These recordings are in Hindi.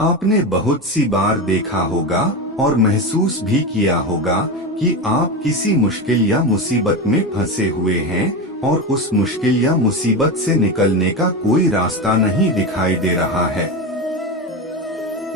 आपने बहुत सी बार देखा होगा और महसूस भी किया होगा कि आप किसी मुश्किल या मुसीबत में फंसे हुए हैं और उस मुश्किल या मुसीबत से निकलने का कोई रास्ता नहीं दिखाई दे रहा है।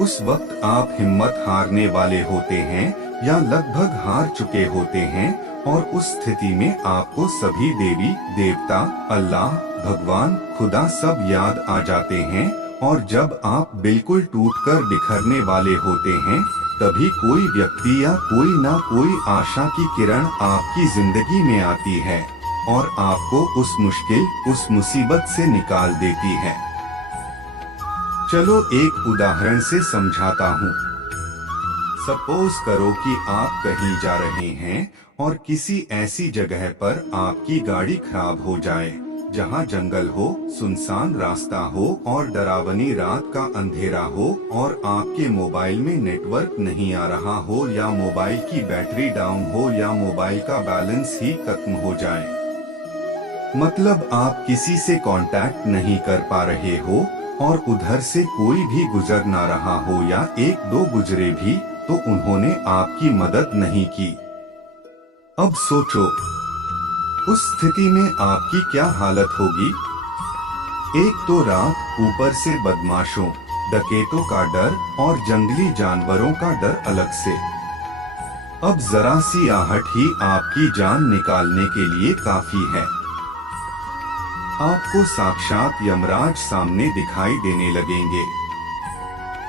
उस वक्त आप हिम्मत हारने वाले होते हैं या लगभग हार चुके होते हैं और उस स्थिति में आपको सभी देवी देवता, अल्लाह, भगवान, खुदा सब याद आ जाते हैं। और जब आप बिल्कुल टूटकर बिखरने वाले होते हैं, तभी कोई व्यक्ति या कोई ना कोई आशा की किरण आपकी जिंदगी में आती है और आपको उस मुश्किल, उस मुसीबत से निकाल देती है। चलो एक उदाहरण से समझाता हूँ। सपोज करो कि आप कहीं जा रहे हैं और किसी ऐसी जगह पर आपकी गाड़ी खराब हो जाए, जहाँ जंगल हो, सुनसान रास्ता हो और डरावनी रात का अंधेरा हो और आपके मोबाइल में नेटवर्क नहीं आ रहा हो या मोबाइल की बैटरी डाउन हो या मोबाइल का बैलेंस ही खत्म हो जाए। मतलब आप किसी से कांटेक्ट नहीं कर पा रहे हो और उधर से कोई भी गुजर ना रहा हो या एक दो गुजरे भी तो उन्होंने आपकी मदद नहीं की। अब सोचो, उस स्थिति में आपकी क्या हालत होगी। एक तो रात, ऊपर से बदमाशों, डकैतों का डर और जंगली जानवरों का डर अलग से। अब जरा सी आहट ही आपकी जान निकालने के लिए काफी है। आपको साक्षात यमराज सामने दिखाई देने लगेंगे।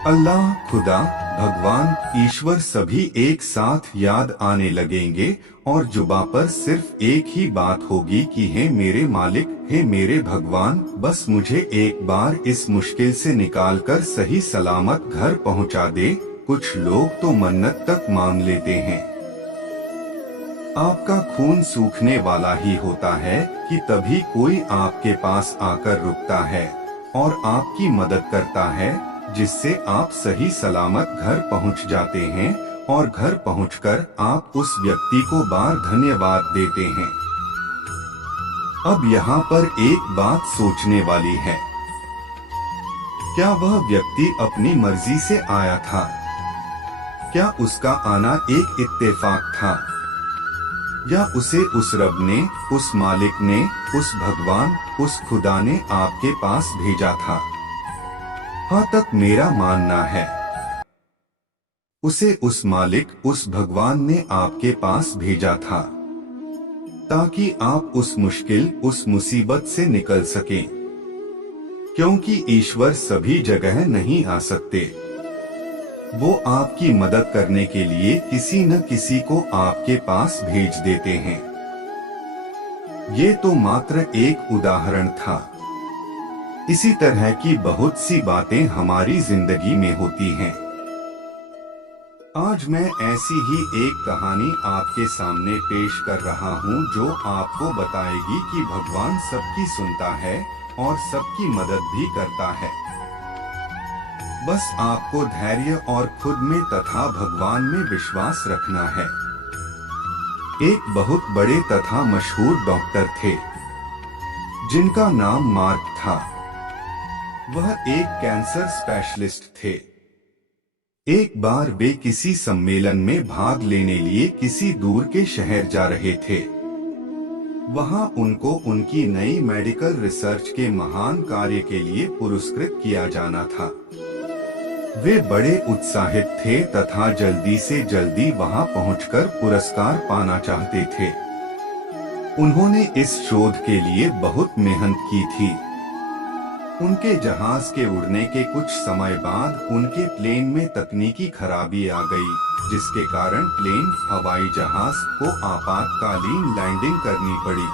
अल्लाह, खुदा, भगवान, ईश्वर सभी एक साथ याद आने लगेंगे और जुबा पर सिर्फ एक ही बात होगी कि हे मेरे मालिक, हे मेरे भगवान, बस मुझे एक बार इस मुश्किल से निकालकर सही सलामत घर पहुंचा दे। कुछ लोग तो मन्नत तक मांग लेते हैं। आपका खून सूखने वाला ही होता है कि तभी कोई आपके पास आकर रुकता है और आपकी मदद करता है, जिससे आप सही सलामत घर पहुंच जाते हैं और घर पहुंचकर आप उस व्यक्ति को बार धन्यवाद देते हैं। अब यहाँ पर एक बात सोचने वाली है, क्या वह व्यक्ति अपनी मर्जी से आया था? क्या उसका आना एक इत्तेफाक था या उसे उस रब ने, उस मालिक ने, उस भगवान, उस खुदा ने आपके पास भेजा था? हाँ तक मेरा मानना है, उसे उस मालिक, उस भगवान ने आपके पास भेजा था ताकि आप उस मुश्किल, उस मुसीबत से निकल सकें, क्योंकि ईश्वर सभी जगह नहीं आ सकते। वो आपकी मदद करने के लिए किसी न किसी को आपके पास भेज देते हैं। ये तो मात्र एक उदाहरण था। इसी तरह की बहुत सी बातें हमारी जिंदगी में होती हैं। आज मैं ऐसी ही एक कहानी आपके सामने पेश कर रहा हूँ जो आपको बताएगी कि भगवान सबकी सुनता है और सबकी मदद भी करता है। बस आपको धैर्य और खुद में तथा भगवान में विश्वास रखना है। एक बहुत बड़े तथा मशहूर डॉक्टर थे जिनका नाम मार्क था। वह एक कैंसर स्पेशलिस्ट थे। एक बार वे किसी सम्मेलन में भाग लेने लिए किसी दूर के शहर जा रहे थे। वहां उनको उनकी नई मेडिकल रिसर्च के महान कार्य के लिए पुरस्कृत किया जाना था। वे बड़े उत्साहित थे तथा जल्दी से जल्दी वहां पहुंचकर पुरस्कार पाना चाहते थे। उन्होंने इस शोध के लिए बहुत मेहनत की थी। उनके जहाज के उड़ने के कुछ समय बाद उनके प्लेन में तकनीकी खराबी आ गई, जिसके कारण प्लेन, हवाई जहाज को आपातकालीन लैंडिंग करनी पड़ी।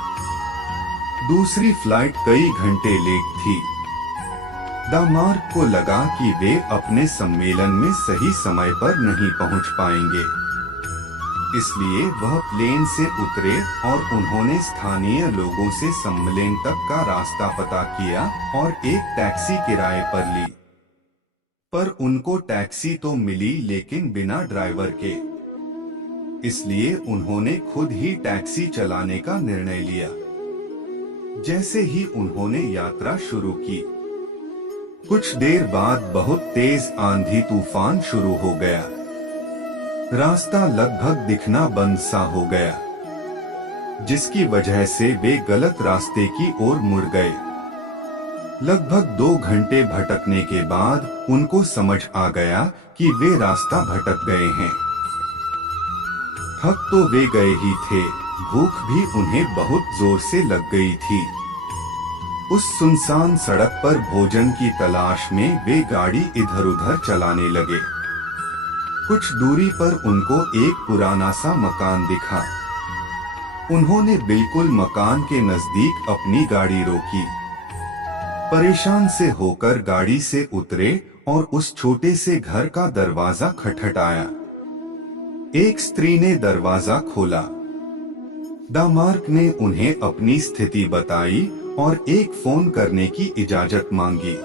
दूसरी फ्लाइट कई घंटे लेट थी। मार्क को लगा कि वे अपने सम्मेलन में सही समय पर नहीं पहुंच पाएंगे। इसलिए वह प्लेन से उतरे और उन्होंने स्थानीय लोगों से सम्मेलन तक का रास्ता पता किया और एक टैक्सी किराए पर ली। पर उनको टैक्सी तो मिली लेकिन बिना ड्राइवर के। इसलिए उन्होंने खुद ही टैक्सी चलाने का निर्णय लिया। जैसे ही उन्होंने यात्रा शुरू की, कुछ देर बाद बहुत तेज आंधी तूफान शुरू हो गया। रास्ता लगभग दिखना बंद सा हो गया, जिसकी वजह से वे गलत रास्ते की ओर मुड़ गए। लगभग 2 घंटे भटकने के बाद उनको समझ आ गया कि वे रास्ता भटक गए हैं। थक तो वे गए ही थे, भूख भी उन्हें बहुत जोर से लग गई थी। उस सुनसान सड़क पर भोजन की तलाश में वे गाड़ी इधर उधर चलाने लगे। कुछ दूरी पर उनको एक पुराना सा मकान दिखा। उन्होंने बिल्कुल मकान के नजदीक अपनी गाड़ी रोकी। परेशान से होकर गाड़ी से उतरे और उस छोटे से घर का दरवाजा खटखटाया। एक स्त्री ने दरवाजा खोला। दामार्क ने उन्हें अपनी स्थिति बताई और एक फोन करने की इजाजत मांगी।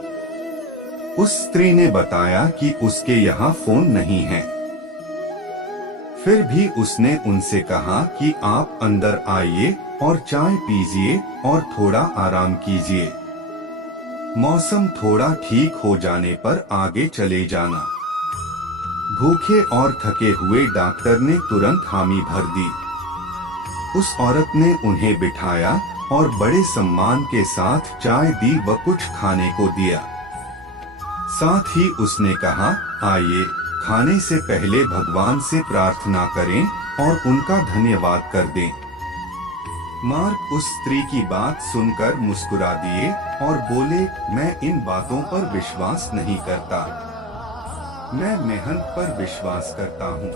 उस स्त्री ने बताया कि उसके यहाँ फोन नहीं है। फिर भी उसने उनसे कहा कि आप अंदर आइए और चाय पीजिए और थोड़ा आराम कीजिए। मौसम थोड़ा ठीक हो जाने पर आगे चले जाना। भूखे और थके हुए डॉक्टर ने तुरंत हामी भर दी। उस औरत ने उन्हें बिठाया और बड़े सम्मान के साथ चाय दी व कुछ खाने को दिया। साथ ही उसने कहा, आइए, खाने से पहले भगवान से प्रार्थना करें और उनका धन्यवाद कर दें। मार्क उस स्त्री की बात सुनकर मुस्कुरा दिए और बोले, मैं इन बातों पर विश्वास नहीं करता, मैं मेहनत पर विश्वास करता हूँ।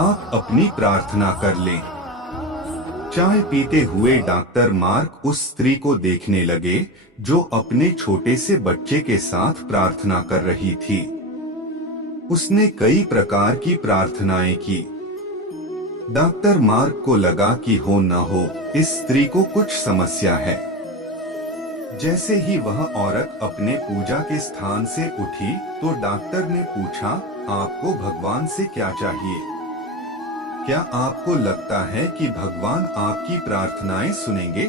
आप अपनी प्रार्थना कर लें। चाय पीते हुए डॉक्टर मार्क उस स्त्री को देखने लगे जो अपने छोटे से बच्चे के साथ प्रार्थना कर रही थी। उसने कई प्रकार की प्रार्थनाएं की। डॉक्टर मार्क को लगा कि हो न हो इस स्त्री को कुछ समस्या है। जैसे ही वह औरत अपने पूजा के स्थान से उठी तो डॉक्टर ने पूछा, आपको भगवान से क्या चाहिए? क्या आपको लगता है कि भगवान आपकी प्रार्थनाएं सुनेंगे?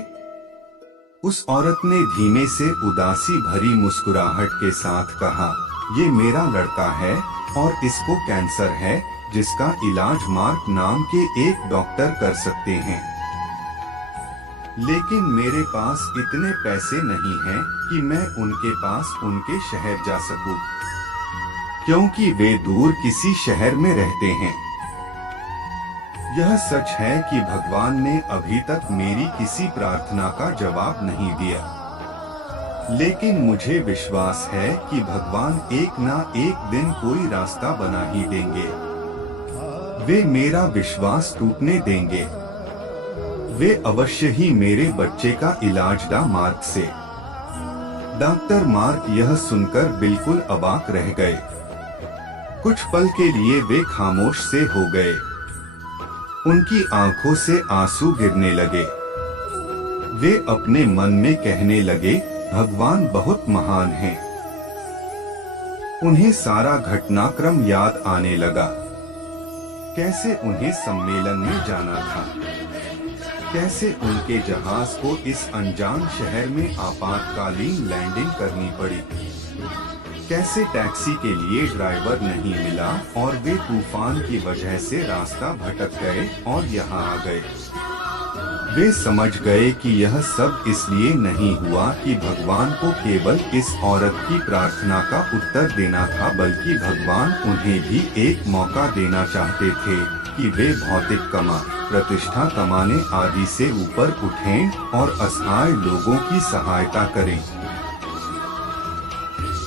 उस औरत ने धीमे से उदासी भरी मुस्कुराहट के साथ कहा, ये मेरा लड़का है और इसको कैंसर है जिसका इलाज मार्क नाम के एक डॉक्टर कर सकते हैं। लेकिन मेरे पास इतने पैसे नहीं हैं कि मैं उनके पास उनके शहर जा सकूं, क्योंकि वे दूर किसी शहर में रहते हैं। यह सच है कि भगवान ने अभी तक मेरी किसी प्रार्थना का जवाब नहीं दिया, लेकिन मुझे विश्वास है कि भगवान एक ना एक दिन कोई रास्ता बना ही देंगे। वे मेरा विश्वास टूटने देंगे। वे अवश्य ही मेरे बच्चे का इलाज डा मार्क से। डॉक्टर मार्क यह सुनकर बिल्कुल अवाक रह गए। कुछ पल के लिए वे खामोश से हो गए। उनकी आंखों से आंसू गिरने लगे। वे अपने मन में कहने लगे, भगवान बहुत महान हैं। उन्हें सारा घटनाक्रम याद आने लगा। कैसे उन्हें सम्मेलन में जाना था, कैसे उनके जहाज को इस अनजान शहर में आपातकालीन लैंडिंग करनी पड़ी, कैसे टैक्सी के लिए ड्राइवर नहीं मिला और वे तूफान की वजह से रास्ता भटक गए और यहाँ आ गए। वे समझ गए कि यह सब इसलिए नहीं हुआ कि भगवान को केवल इस औरत की प्रार्थना का उत्तर देना था, बल्कि भगवान उन्हें भी एक मौका देना चाहते थे कि वे भौतिक प्रतिष्ठा कमाने आदि से ऊपर उठें और असहाय लोगों की सहायता करें।